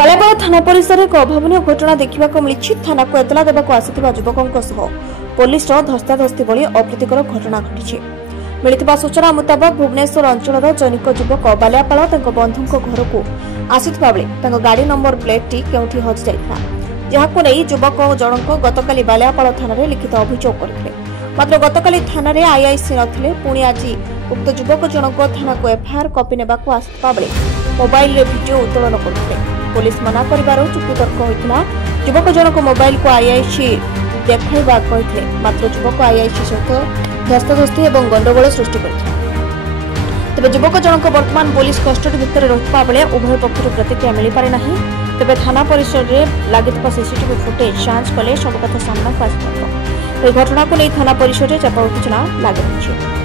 बालियापाल थाना परिसर एक अभावन घटना देखा मिली। थाना को एतला देवाक आसिथिबा युवकों सह पुलिस धस्ताधस्ती भली अप्रीतिकर घटना घटी। मिलिथिबा सूचना मुताबक भुवनेश्वर अंचल जनिक युवक बालियापाल बंधु घर को आसुवा बेले गाड़ी नंबर प्लेट केउठी हजि जाइथिला, जहाको नै युवक जनक गतकाली बालियापाल थाना लिखित अभियोग करथिले। मात्र गतकाली थाना आईआईसी नथिले। पुणी आज उक्त युवक जनक थाना को एफआईआर कॉपी नेबाकू आसुवा बेले मोबाइल रे वीडियो उत्तोलन करथिले। पुलिस मना करिबारो चुक्तितर्क होइतिला। युवक जनक मोबाइल को आईआईसी देखाइबा कहिथिले, मात्र युवक आईआईसी सहित धस्ताधस्ती एवं गंडगोल सृष्टि करथिले। तेबे युवक जनक वर्तमान पुलिस कस्टडी भितर रहिबा बेले उभय पक्षर प्रतिक्रिया मिली पारे नाही। तेबे थाना परिसर रे लागिथिबा सीसीटीवी फुटेज जांच कले सब कथा सामना को आसिथिबो। ए घटना को नै थाना परिसर रे चापा उत्तेजना लागि रहिछि।